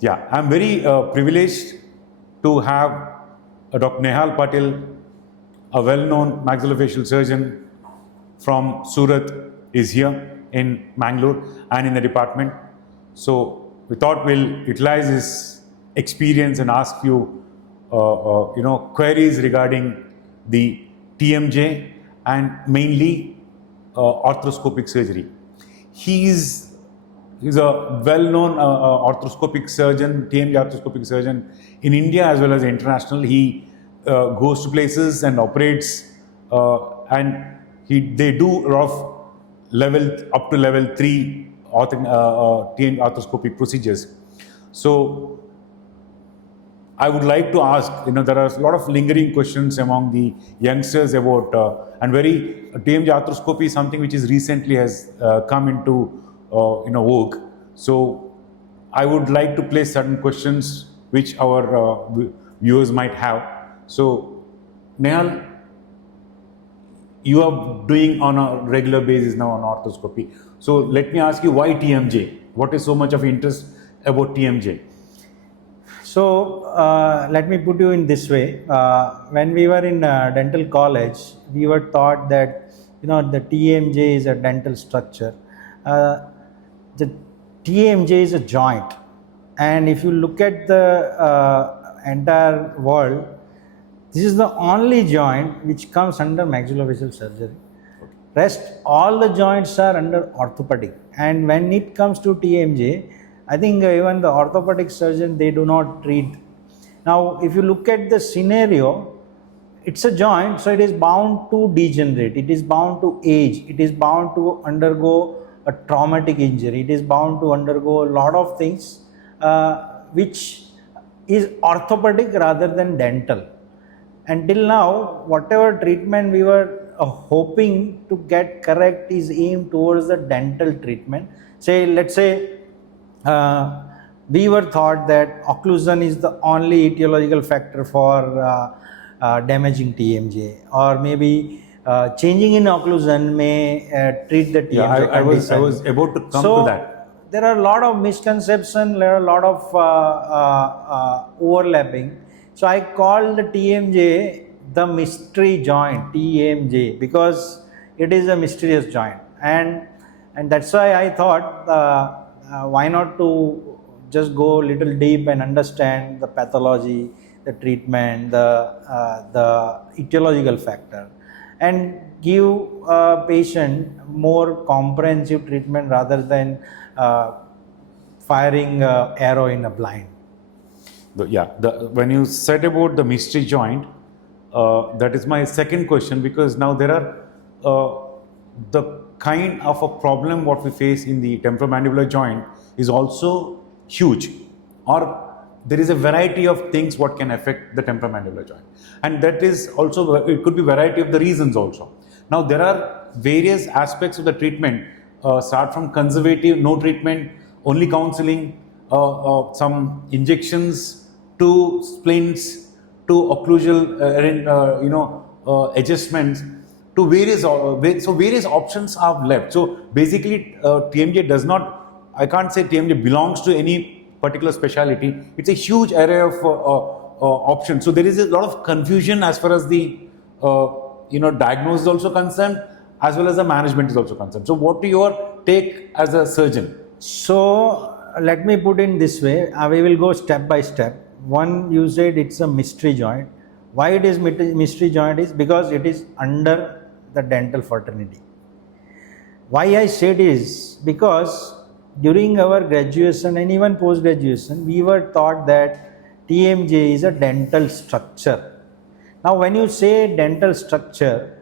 Yeah, I'm very privileged to have Dr. Nehal Patel, a well-known maxillofacial surgeon from Surat, is here in Mangalore and in the department. So we thought we'll utilize his experience and ask you, queries regarding the TMJ and mainly arthroscopic surgery. He's a well-known arthroscopic surgeon, TMJ arthroscopic surgeon in India as well as international. He goes to places and operates, and they do a lot of level up to level 3 TMJ arthroscopic procedures. So I would like to ask, there are a lot of lingering questions among the youngsters about, and TMJ arthroscopy is something which is recently has come into, vogue. So I would like to place certain questions which our viewers might have. So Nehal, you are doing on a regular basis now on arthroscopy. So let me ask you, why TMJ? What is so much of interest about TMJ? So let me put you in this way. When we were in dental college, we were taught that the TMJ is a dental structure. The TMJ is a joint, and if you look at the entire world, this is the only joint which comes under maxillofacial surgery. Rest all the joints are under orthopedic, and when it comes to TMJ, I think even the orthopedic surgeon, they do not treat. Now, if you look at the scenario, it's a joint, so it is bound to degenerate, it is bound to age, it is bound to undergo a traumatic injury, it is bound to undergo a lot of things which is orthopedic rather than dental. Until now, whatever treatment we were hoping to get correct is aimed towards the dental treatment. Let's say we were taught that occlusion is the only etiological factor for damaging TMJ, or maybe changing in occlusion may treat the TMJ. Yeah, I was about to come to that. There are a lot of misconceptions, there are a lot of overlapping. So I call the TMJ the mystery joint, TMJ, because it is a mysterious joint, and that's why I thought why not to just go a little deep and understand the pathology, the treatment, the etiological factor, and give a patient more comprehensive treatment rather than firing an arrow in a blind. When you said about the mystery joint, that is my second question, because now there are the kind of a problem what we face in the temporomandibular joint is also huge, or there is a variety of things what can affect the temporomandibular joint, and that is also, it could be variety of the reasons also. Now there are various aspects of the treatment, start from conservative, no treatment, only counseling, some injections, to splints, to occlusal adjustments, to various options are left. So basically TMJ does not, I can't say TMJ belongs to any particular specialty. It's a huge array of options. So there is a lot of confusion as far as the diagnosis is also concerned, as well as the management is also concerned. So what do your take as a surgeon? So let me put in this way, we will go step by step. One, you said it's a mystery joint. Why it is mystery joint is because it is under the dental fraternity. Why I said is because during our graduation and even post graduation, we were taught that TMJ is a dental structure. Now when you say dental structure,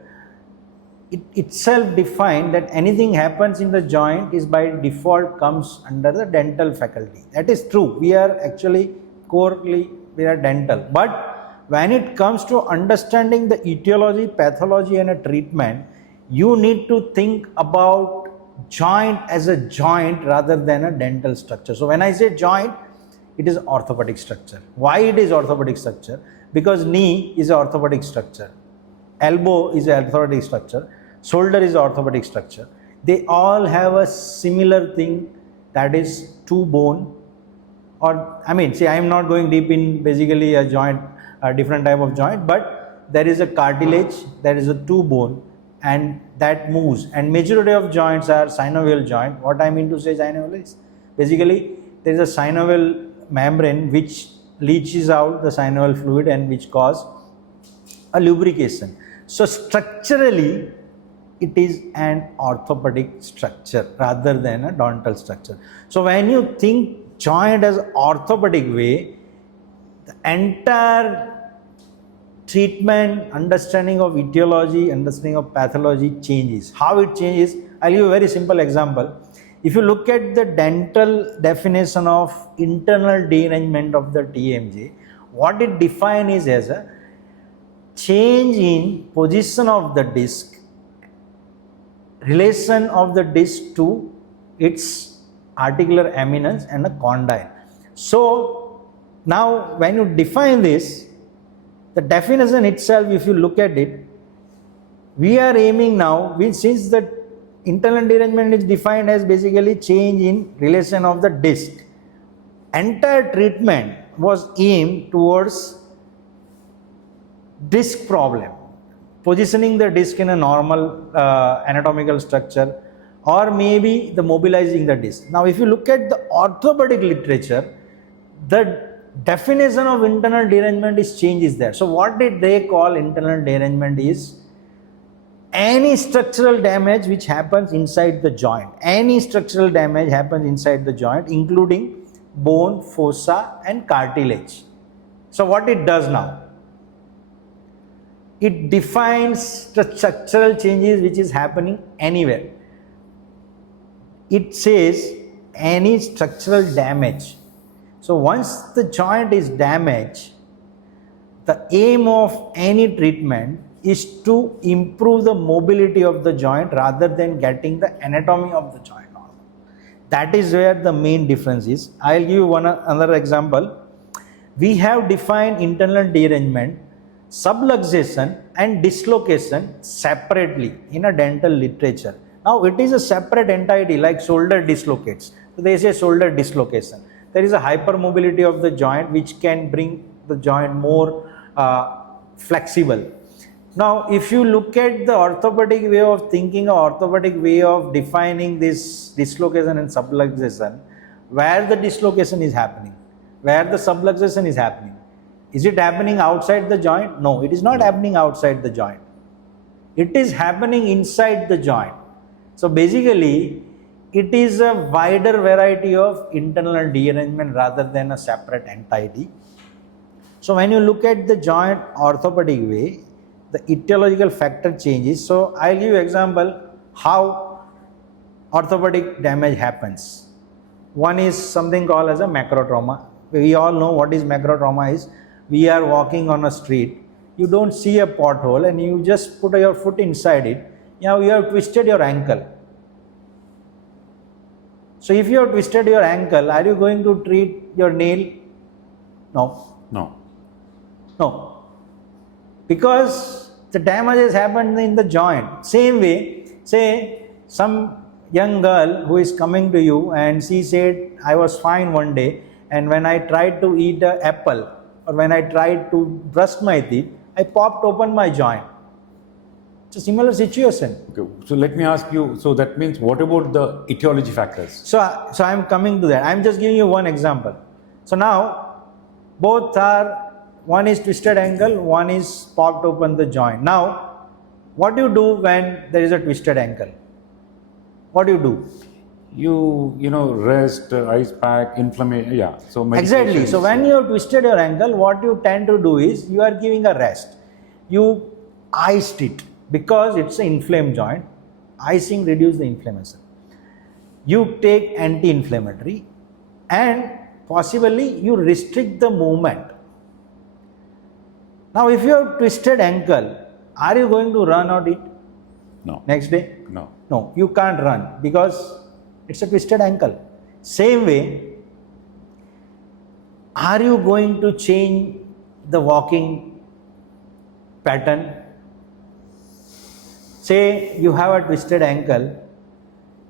it itself defined that anything happens in the joint is by default comes under the dental faculty. That is true. We are actually corely, we are dental. But when it comes to understanding the etiology, pathology and a treatment, you need to think about joint as a joint rather than a dental structure. So when I say joint, it is orthopedic structure. Why it is orthopedic structure? Because knee is an orthopedic structure, elbow is an orthopedic structure, shoulder is an orthopedic structure. They all have a similar thing, that is two bone or I mean, see, I am not going deep in basically a joint, a different type of joint, but there is a cartilage, there is a two bone, and that moves. And majority of joints are synovial joint. What I mean to say synovial is basically there is a synovial membrane which leaches out the synovial fluid and which cause a lubrication. So structurally, it is an orthopedic structure rather than a dental structure. So when you think joint as orthopedic way, the entire treatment, understanding of etiology, understanding of pathology changes. How it changes? I'll give you a very simple example. If you look at the dental definition of internal derangement of the TMJ, what it defines is as a change in position of the disc, relation of the disc to its articular eminence and a condyle. So now when you define this, the definition itself, if you look at it, we are aiming now, since the internal derangement is defined as basically change in relation of the disc, entire treatment was aimed towards disc problem, positioning the disc in a normal anatomical structure, or maybe the mobilizing the disc. Now if you look at the orthopedic literature, the definition of internal derangement is changes there. So what did they call internal derangement is any structural damage which happens inside the joint. Any structural damage happens inside the joint, including bone, fossa and cartilage. So what it does now? It defines the structural changes which is happening anywhere. It says any structural damage. So once the joint is damaged, the aim of any treatment is to improve the mobility of the joint rather than getting the anatomy of the joint normal. That is where the main difference is. I'll give you another example. We have defined internal derangement, subluxation and dislocation separately in a dental literature. Now it is a separate entity, like shoulder dislocates. So they say shoulder dislocation. There is a hypermobility of the joint which can bring the joint more flexible. Now if you look at the orthopedic way of thinking, or orthopedic way of defining this dislocation and subluxation, where the dislocation is happening, where the subluxation is happening, is it happening outside the joint? No, it is not happening outside the joint. It is happening inside the joint. So basically, it is a wider variety of internal derangement rather than a separate entity. So when you look at the joint orthopedic way, the etiological factor changes. So I'll give you example how orthopedic damage happens. One is something called as a macrotrauma. We all know what is macrotrauma is. We are walking on a street, you don't see a pothole and you just put your foot inside it. Now you have twisted your ankle. So if you have twisted your ankle, are you going to treat your nail? No. No. No. Because the damage has happened in the joint. Same way, say some young girl who is coming to you and she said, I was fine one day, and when I tried to eat an apple or when I tried to brush my teeth, I popped open my joint. It's a similar situation. Okay. So let me ask you, so that means what about the etiology factors? So I'm coming to that. I'm just giving you one example. So now both are, one is twisted ankle, one is popped open the joint. Now what do you do when there is a twisted ankle? What do you do? You know, rest, ice pack, inflammation, yeah. So exactly. So when you have twisted your ankle, what you tend to do is you are giving a rest. You iced it because it's an inflamed joint. Icing reduces the inflammation. You take anti-inflammatory and possibly you restrict the movement. Now if you have twisted ankle, are you going to run on it? No. Next day? No. No, you can't run because it's a twisted ankle. Same way, are you going to change the walking pattern? Say you have a twisted ankle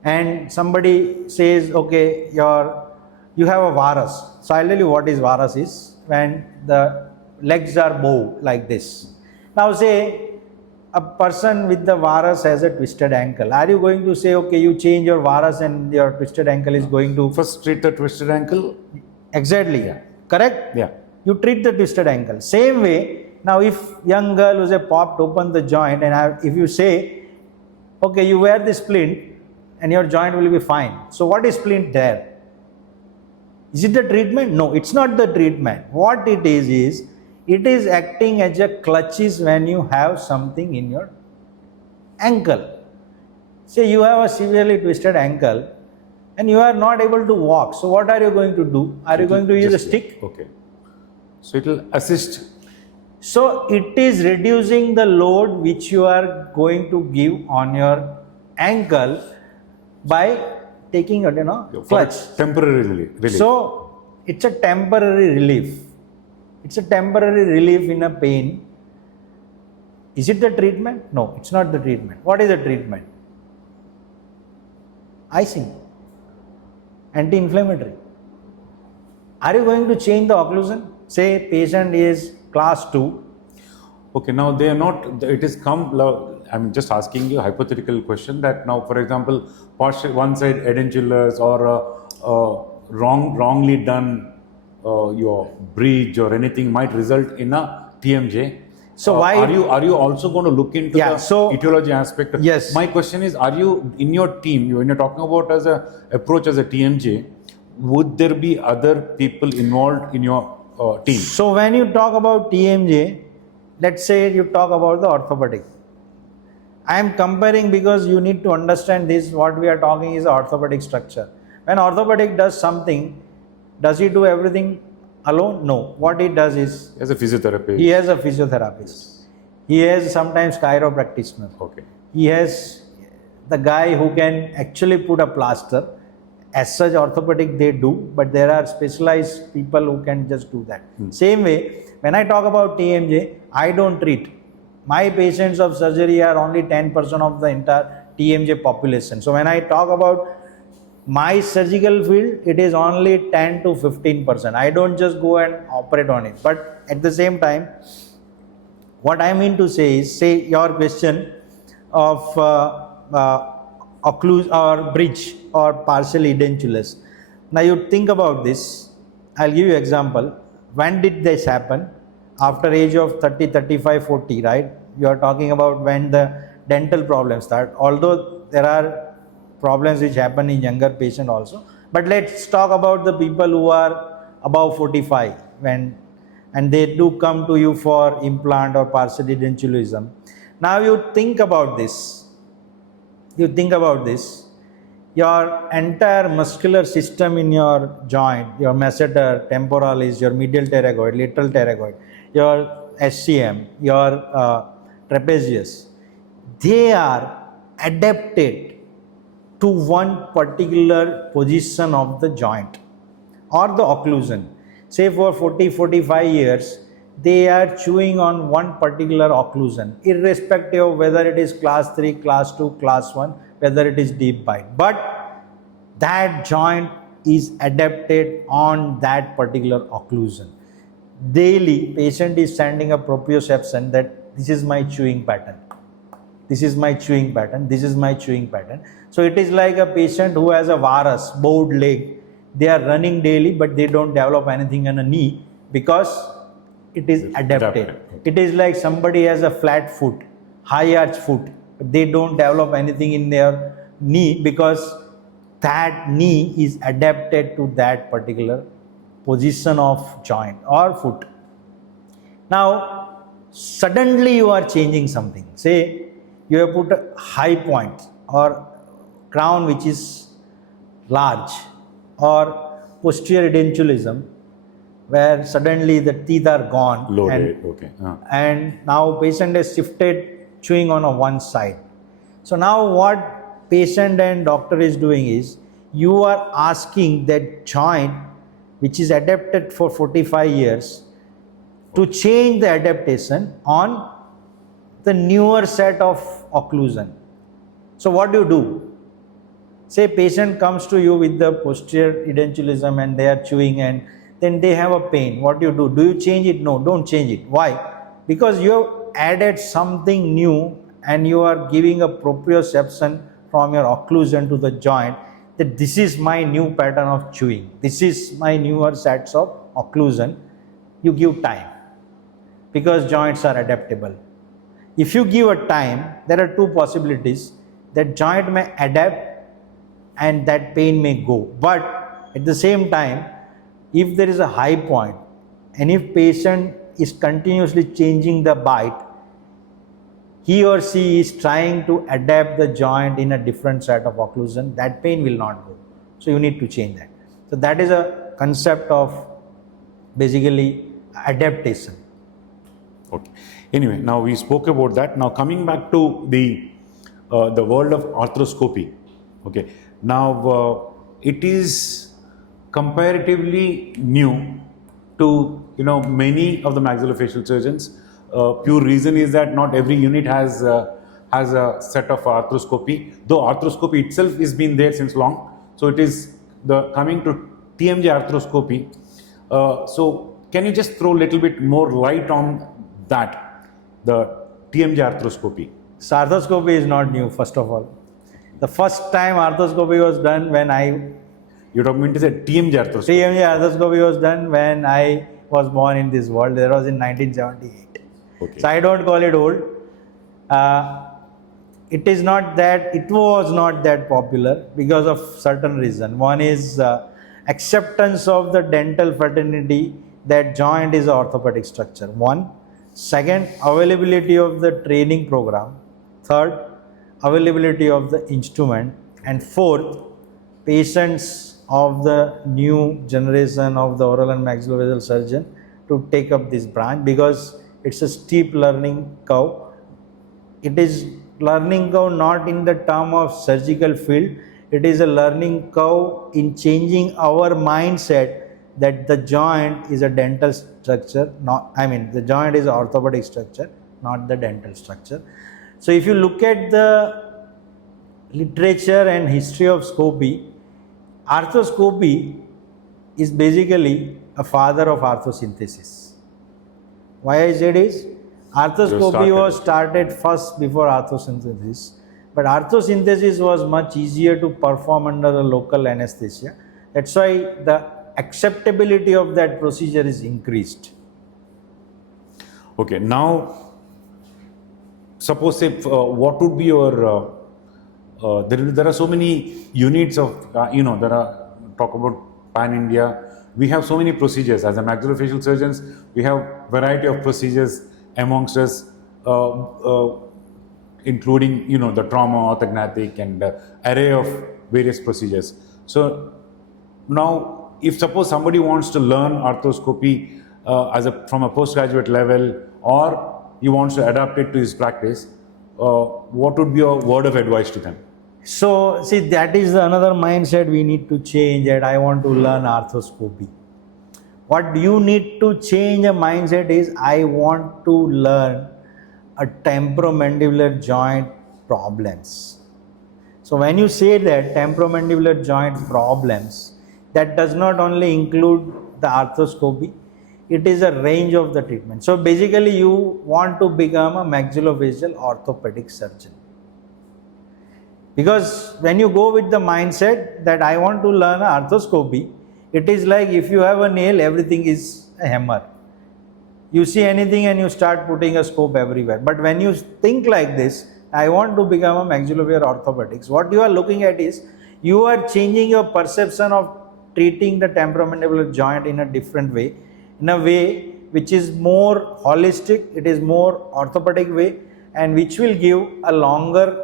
and somebody says, okay, your you have a varus. So I'll tell you what is varus is. When the legs are bowed like this. Now say a person with the varus has a twisted ankle. Are you going to say, okay, you change your varus and your twisted ankle is going to... First treat the twisted ankle. Exactly. Yeah. Correct? Yeah. You treat the twisted ankle. Same way, now if young girl who's a popped open the joint and if you say, okay, you wear this splint and your joint will be fine. So what is splint there? Is it the treatment? No, it's not the treatment. What it is it is acting as a clutches when you have something in your ankle. Say you have a severely twisted ankle and you are not able to walk. So what are you going to do? Are you going to use a stick? Okay. So it will assist. So it is reducing the load which you are going to give on your ankle by taking a clutch. Temporary relief. So it's a temporary relief. It's a temporary relief in a pain. Is it the treatment? No, it's not the treatment. What is the treatment? Icing. Anti-inflammatory. Are you going to change the occlusion? Say patient is class 2. Okay, now they are not, it is I'm just asking you a hypothetical question that now, for example, partial one side edentulous or wrongly done your bridge or anything might result in a TMJ. So why are you also going to look into the etiology aspect? Yes. My question is, are you in your team, when you're talking about as a approach as a TMJ, would there be other people involved in your team? So when you talk about TMJ, let's say you talk about the orthopedic. I am comparing because you need to understand this. What we are talking is orthopedic structure. When orthopedic does something, does he do everything alone? No. What he does is... As a physiotherapist. He has a physiotherapist. He has sometimes chiropractitioner. Okay. He has the guy who can actually put a plaster. As such, orthopedic they do, but there are specialized people who can just do that. Same way, when I talk about TMJ, I don't treat. My patients of surgery are only 10% of the entire TMJ population. So when I talk about my surgical field, it is only 10 to 15%. I don't just go and operate on it. But at the same time, what I mean to say is, say your question of occlusion or bridge or partial edentulous. Now you think about this. I'll give you an example. When did this happen? After age of 30, 35, 40, right? You are talking about when the dental problems start. Although there are problems which happen in younger patient also. But let's talk about the people who are above 45 and they do come to you for implant or partial edentulism. Now you think about this. You think about this. Your entire muscular system in your joint, your masseter, temporalis, your medial pterygoid, lateral pterygoid, your SCM, your trapezius, they are adapted to one particular position of the joint or the occlusion. Say for 40-45 years, they are chewing on one particular occlusion, irrespective of whether it is class 3, class 2, class 1, whether it is deep bite. But that joint is adapted on that particular occlusion. Daily, patient is sending a proprioception that this is my chewing pattern. This is my chewing pattern. This is my chewing pattern. So it is like a patient who has a varus, bowed leg. They are running daily, but they don't develop anything on a knee because it is adapted. It is like somebody has a flat foot, high arch foot. They don't develop anything in their knee because that knee is adapted to that particular position of joint or foot. Now, suddenly you are changing something. Say you have put a high point or crown which is large, or posterior edentulism where suddenly the teeth are gone. Loaded, and now patient has shifted chewing on a one side. So now what patient and doctor is doing is, you are asking that joint which is adapted for 45 years to change the adaptation on the newer set of occlusion. So what do? Say patient comes to you with the posterior edentulosum and they are chewing and then they have a pain. What do? Do you change it? No, don't change it. Why? Because you have added something new and you are giving a proprioception from your occlusion to the joint that this is my new pattern of chewing. This is my newer sets of occlusion. You give time because joints are adaptable. If you give a time, there are two possibilities. That joint may adapt and that pain may go. But at the same time, if there is a high point and if patient is continuously changing the bite, he or she is trying to adapt the joint in a different set of occlusion, that pain will not go. So you need to change that. So that is a concept of basically adaptation. Okay. Anyway, now we spoke about that. Now coming back to the world of arthroscopy. Okay. Now it is comparatively new to many of the maxillofacial surgeons. Pure reason is that not every unit has a set of arthroscopy. Though arthroscopy itself has been there since long, so it is the coming to TMJ arthroscopy. So can you just throw a little bit more light on that, the TMJ arthroscopy? So arthroscopy is not new, first of all. The first time arthroscopy was done when You don't mean to say TMJ arthroscopy? TMJ arthroscopy was done when I was born in this world. That was in 1978. Okay. So I don't call it old. It was not that popular because of certain reason. One is acceptance of the dental fraternity that joint is an orthopedic structure. One. Second, availability of the training program. Third, availability of the instrument. And fourth, patients of the new generation of the oral and maxillofacial surgeon to take up this branch because it's a steep learning curve. It is learning curve not in the term of surgical field. It is a learning curve in changing our mindset that the joint is a dental structure, the joint is an orthopedic structure, not the dental structure. So if you look at the literature and history of scopy, arthroscopy is basically a father of arthrosynthesis. Why I said is, arthroscopy was started first before arthrosynthesis, but arthrosynthesis was much easier to perform under a local anesthesia. That's why the acceptability of that procedure is increased. Okay, now suppose if what would be your there are so many units of there are talk about pan India. We have so many procedures as a maxillofacial surgeons. We have variety of procedures amongst us, including the trauma, orthognathic, and array of various procedures. So now, if suppose somebody wants to learn arthroscopy from a postgraduate level, or he wants to adapt it to his practice, what would be your word of advice to them? So, see, that is another mindset we need to change, that I want to learn arthroscopy. What you need to change a mindset is, I want to learn a temporomandibular joint problems. So when you say that temporomandibular joint problems, that does not only include the arthroscopy, it is a range of the treatment. So basically you want to become a maxillofacial orthopedic surgeon. Because when you go with the mindset that I want to learn arthroscopy, it is like if you have a nail, everything is a hammer. You see anything and you start putting a scope everywhere. But when you think like this, I want to become a maxillofacial orthopedics, what you are looking at is, you are changing your perception of treating the temporomandibular joint in a different way, in a way which is more holistic, it is more orthopedic way, and which will give a longer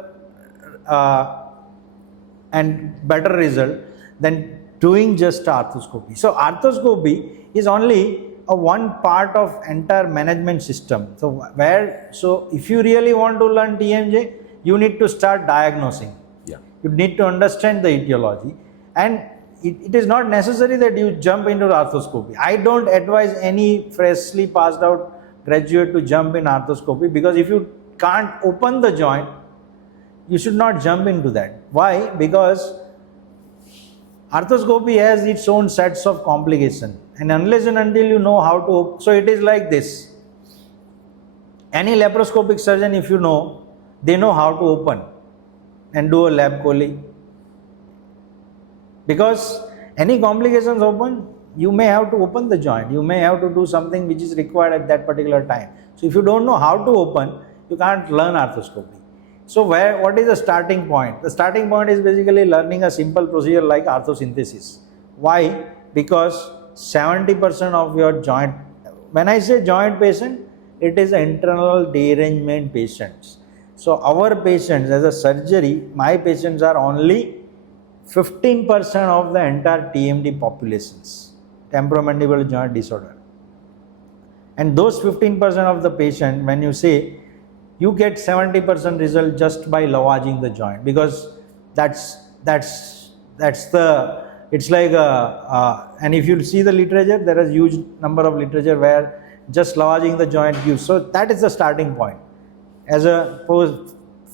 and better result than doing just arthroscopy. So arthroscopy is only a one part of entire management system. So if you really want to learn TMJ, you need to start diagnosing. Yeah. You need to understand the etiology, and it is not necessary that you jump into arthroscopy. I don't advise any freshly passed out graduate to jump in arthroscopy, because if you can't open the joint, you should not jump into that. Why? Because Arthroscopy has its own sets of complications, and unless and until you know how to, so it is like this. Any laparoscopic surgeon, if you know, they know how to open and do a lap chole. Because any complications open, you may have to open the joint. You may have to do something which is required at that particular time. So if you don't know how to open, you can't learn arthroscopy. So what is the starting point? The starting point is basically learning a simple procedure like arthosynthesis. Why? Because 70% of your joint, when I say joint patient, it is internal derangement patients. So our patients, as a surgery, my patients are only 15% of the entire TMD populations, temporomandibular joint disorder. And those 15% of the patient, when you say, you get 70% result just by lavaging the joint, because that's the, it's like and if you see the literature, there is huge number of literature where just lavaging the joint gives. So that is the starting point. As a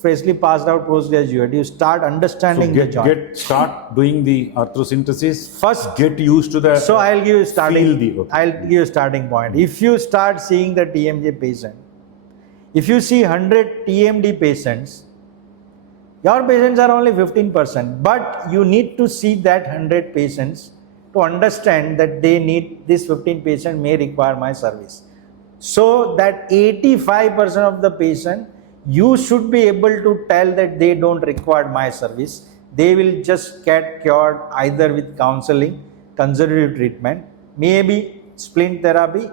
freshly passed out postgraduate, you start understanding the joint. Start doing the arthrosynthesis. First, get used to the. So I'll give you starting. Okay. I'll give you a starting point. If you start seeing the TMJ patient, if you see 100 TMD patients, your patients are only 15%, but you need to see that 100 patients to understand that they need, this 15 patient may require my service. So that 85% of the patient, you should be able to tell that they don't require my service. They will just get cured either with counseling, conservative treatment, maybe splint therapy.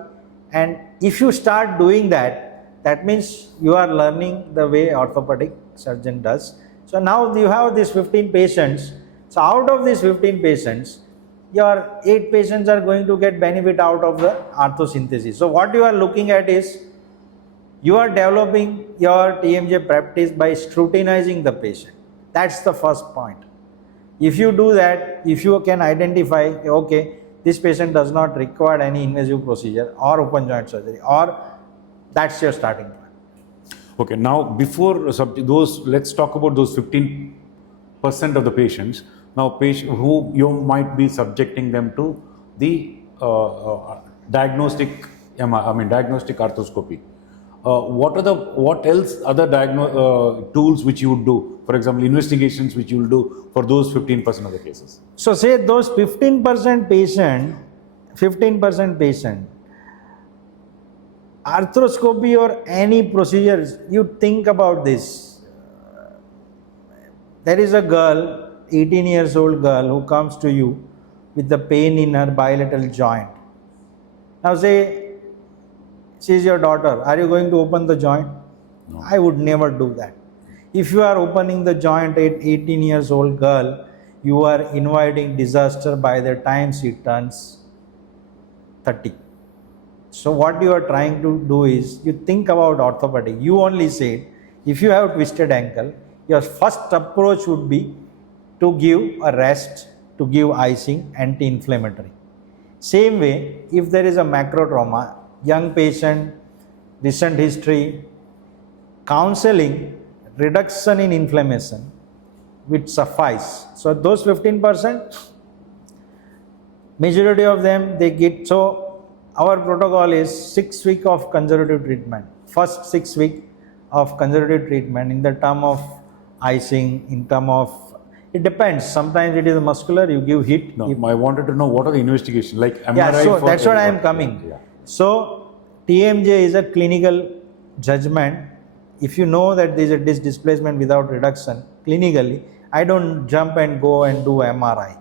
And if you start doing that, that means you are learning the way orthopedic surgeon does. So now you have these 15 patients. So out of these 15 patients, your 8 patients are going to get benefit out of the arthosynthesis. So what you are looking at is, you are developing your TMJ practice by scrutinizing the patient. That's the first point. If you do that, if you can identify, okay, this patient does not require any invasive procedure or open joint surgery, or that's your starting point. Okay, now before those, let's talk about those 15% of the patients. Now, who you might be subjecting them to the diagnostic arthroscopy. What else other tools which you would do? For example, investigations which you will do for those 15% of the cases. So say those 15% patient, arthroscopy or any procedures, you think about this. There is a girl, 18 years old girl, who comes to you with the pain in her bilateral joint. Now say, she is your daughter. Are you going to open the joint? No. I would never do that. If you are opening the joint at 18 years old girl, you are inviting disaster by the time she turns 30. So what you are trying to do is, you think about orthopedic. You only said, if you have twisted ankle, your first approach would be to give a rest, to give icing, anti-inflammatory. Same way, if there is a macro trauma, young patient, recent history, counseling, reduction in inflammation would suffice. So those 15%, majority of them they get. So our protocol is 6 weeks of conservative treatment. First 6 weeks of conservative treatment in the term of icing, in term of, it depends. Sometimes it is muscular, you give HIT. No, I wanted to know what are the investigations like MRI. Yeah, so that's what I am coming. Yeah. So TMJ is a clinical judgment. If you know that there is a disc displacement without reduction, clinically, I don't jump and go and do MRI.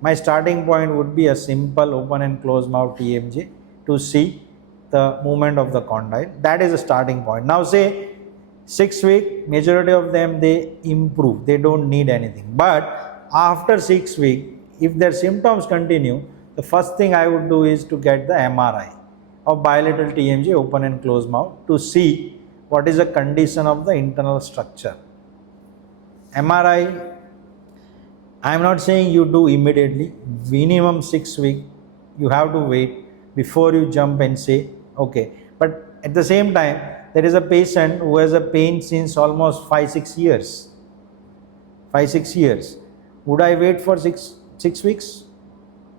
My starting point would be a simple open and closed mouth TMJ to see the movement of the condyle. That is a starting point. Now say 6 weeks, majority of them they improve, they don't need anything. But after 6 weeks, if their symptoms continue, the first thing I would do is to get the MRI of bilateral TMJ, open and closed mouth, to see what is the condition of the internal structure. MRI, I am not saying you do immediately. Minimum 6 weeks you have to wait before you jump and say okay. But at the same time, there is a patient who has a pain since almost 5-6 years. 5-6 years. Would I wait for 6 weeks?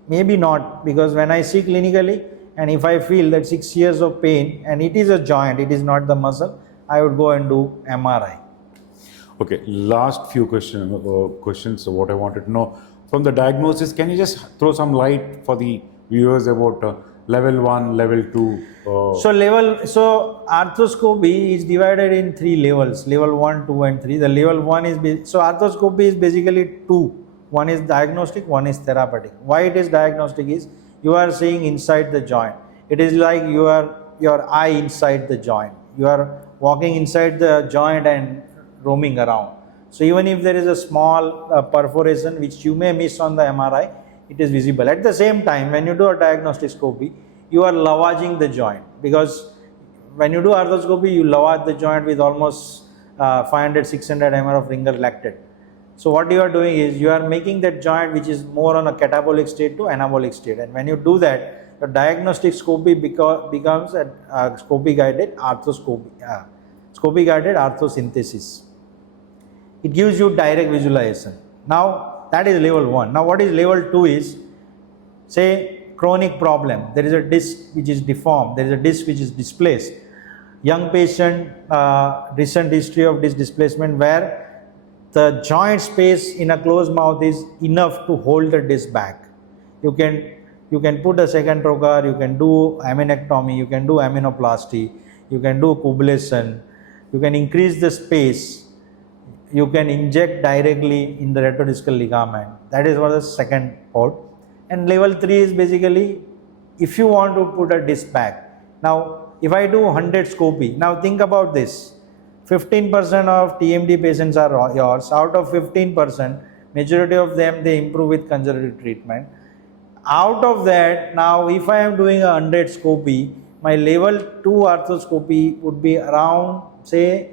Maybe not, because when I see clinically and if I feel that 6 years of pain and it is a joint, it is not the muscle, I would go and do MRI. Okay, last few questions. So what I wanted to know from the diagnosis, can you just throw some light for the viewers about level 1, level 2? So arthroscopy is divided in 3 levels: level 1, 2, and 3. The level 1 is so arthroscopy is basically 2. One is diagnostic, one is therapeutic. Why it is diagnostic is you are seeing inside the joint. It is like your eye inside the joint. You are walking inside the joint and roaming around. So even if there is a small perforation which you may miss on the MRI, it is visible. At the same time, when you do a diagnostic scopy, you are lavaging the joint, because when you do arthroscopy, you lavage the joint with almost 500-600 ml of ringer lactate. So what you are doing is you are making that joint which is more on a catabolic state to anabolic state, and when you do that, your diagnostic scopy becomes a scopy guided arthrosynthesis. It gives you direct visualization. Now that is level 1. Now what is level 2 is, say, chronic problem. There is a disc which is deformed, there is a disc which is displaced. Young patient, recent history of disc displacement where the joint space in a closed mouth is enough to hold the disc back. You can put a second trocar, you can do aminectomy, you can do aminoplasty, you can do cubulation, you can increase the space, you can inject directly in the retrodiscal ligament. That is for the second port. And level 3 is basically if you want to put a disc back. Now if I do 100 scopy, now think about this. 15% of TMD patients are yours. Out of 15%, majority of them they improve with conservative treatment. Out of that, now if I am doing a 100 scopy, my level 2 arthroscopy would be around, say,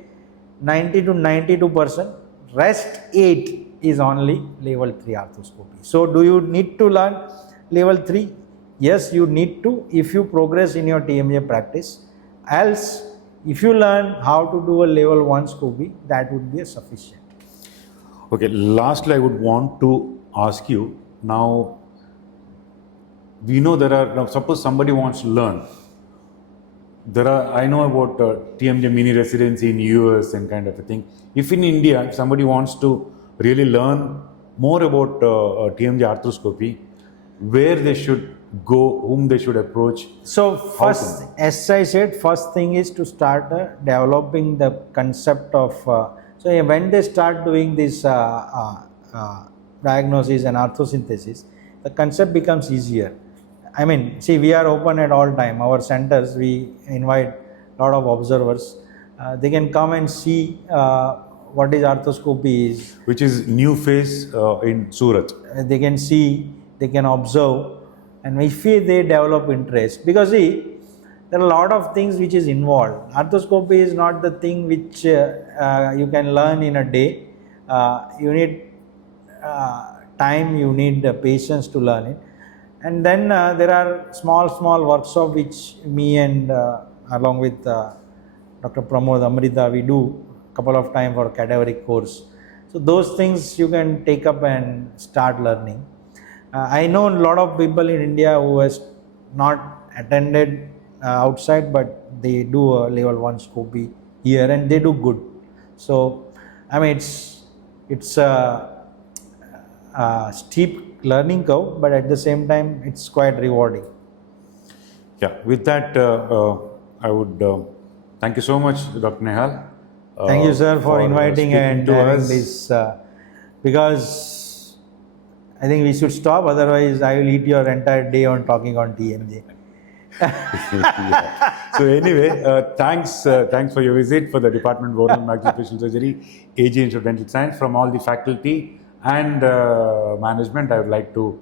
90 to 92%. Rest 8 is only level 3 arthroscopy. So do you need to learn level 3? Yes, you need to if you progress in your TMJ practice. Else, if you learn how to do a level 1 scopy, that would be sufficient. Okay, lastly, I would want to ask you, now we know now suppose somebody wants to learn. I know about TMJ mini residency in US and kind of a thing. If in India, if somebody wants to really learn more about TMJ arthroscopy, where they should go, whom they should approach? So first, as I said, first thing is to start developing the concept of, so when they start doing this diagnosis and arthrosynthesis, the concept becomes easier. I mean, see, we are open at all time. Our centers, we invite a lot of observers. They can come and see what is arthroscopy is. Which is new phase in Surat. They can see, they can observe, and if they develop interest, because see, there are a lot of things which is involved. Arthroscopy is not the thing which you can learn in a day. You need time, you need patience to learn it. And then there are small workshops which me and along with Dr. Pramod, Amrita, we do a couple of times for cadaveric course. So those things you can take up and start learning. I know a lot of people in India who has not attended outside, but they do a level 1 scopy here and they do good. So I mean, it's a steep learning curve, but at the same time it's quite rewarding. Yeah, with that I would thank you so much, Dr. Nehal. Thank you, sir, for inviting and having this, because I think we should stop, otherwise I will eat your entire day on talking on TMJ. Yeah. So anyway, thanks for your visit for the Department of Oral and Maxillofacial Surgery, AG Institute of Dental Science. From all the faculty and management, I would like to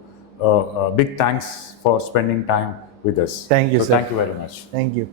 big thanks for spending time with us. Thank you, so sir. Thank you very much. Thank you.